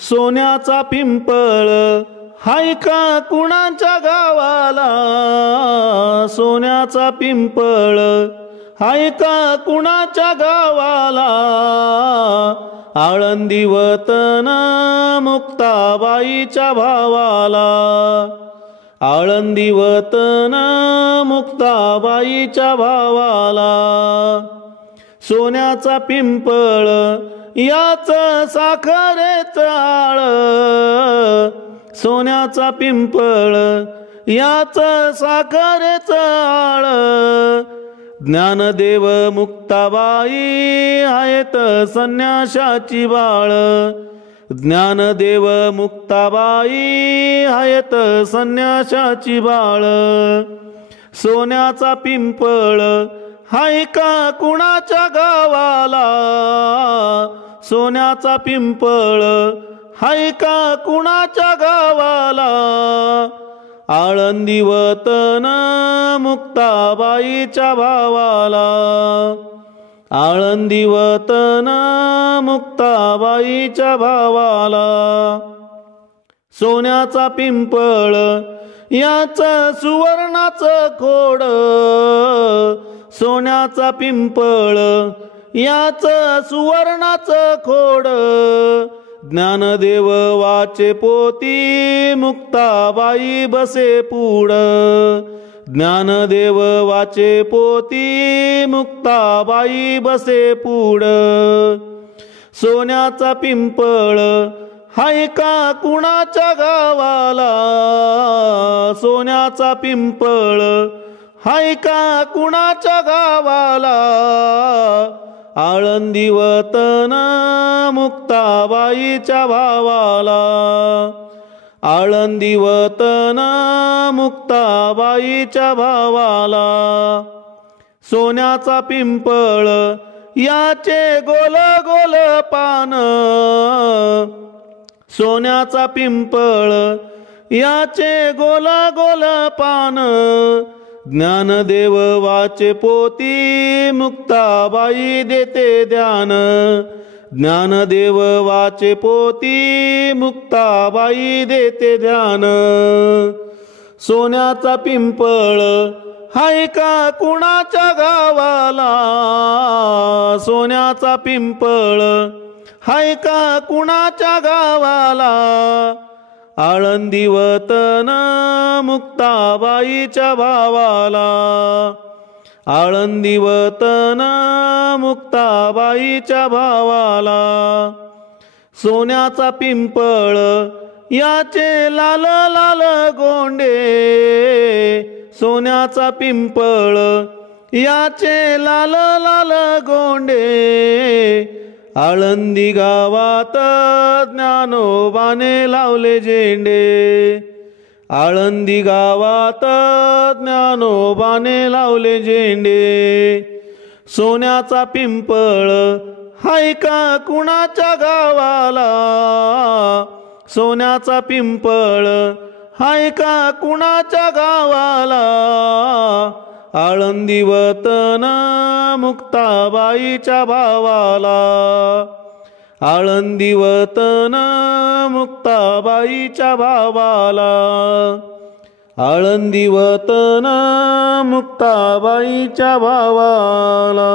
सोन्याचा पिंपळ हाय का कुणाच्या गावाला, सोन्याचा पिंपळ हाय का कुणाच्या गावाला, आळंदी वतन मुक्ताबाईच्या भावाला, आळंदी वतन मुक्ताबाईच्या भावाला. सोन्याचा पिंपळ याच साखरेच आळ, सोन्याचा पिंपळ याच साखरेच आळ, ज्ञानदेव मुक्ताबाई आहेत संन्याशाची बाळ, ज्ञानदेव मुक्ताबाई आहेत संन्याशाची बाळ. सोन्याचा पिंपळ हाय का कुणाच्या गावाला, सोन्याचा पिंपळ हाय का कुणाच्या गावाला, आळंदी वतन मुक्ताबाईच्या भावाला, आळंदी वतन मुक्ताबाईच्या भावाला. सोन्याचा पिंपळ याच सुवर्णाचं खोड, सोन्याचा पिंपळ याच सुवर्णाचं खोड, ज्ञानदेव वाचे पोती मुक्ताबाई बसे पुढ, ज्ञानदेव वाचे पोती मुक्ताबाई बसे पुढ. सोन्याचा पिंपळ हाय का कुणाच्या गावाला, सोन्याचा पिंपळ हाय का कुणाच्या गावाला, आळंदी वतन मुक्ताबाईच्या भावाला, आळंदी वतन मुक्ताबाईच्या भावाला. सोन्याचा पिंपळ याचे गोल गोल पान, सोन्याचा पिंपळ याचे गोल गोल पान, ज्ञानदेव वाचे पोती मुक्ताबाई देते ध्यान, ज्ञानदेव वाचे पोती मुक्ताबाई देते ध्यान. सोन्याचा पिंपळ हाय का कुणाच्या गावाला, सोन्याचा पिंपळ हाय का कुणाच्या गावाला, आळंदी वतन मुक्ताबाईच्या भावाला, आळंदी वतन मुक्ताबाईच्या भावाला. सोन्याचा पिंपळ याचे लाल लाल गोंडे, सोन्याचा पिंपळ याचे लाल लाल गोंडे, आळंदी गावात ज्ञानोबाने लावले झेंडे, आळंदी गावात ज्ञानोबाने लावले झेंडे. सोन्याचा पिंपळ हाय का कुणाच्या गावाला, सोन्याचा पिंपळ हाय का कुणाच्या गावाला, आळंदी वतन मुक्ताबाईच्या भावाला, आळंदी वतन मुक्ताबाईच्या भावाला, आळंदी वतन मुक्ताबाईच्या भावाला.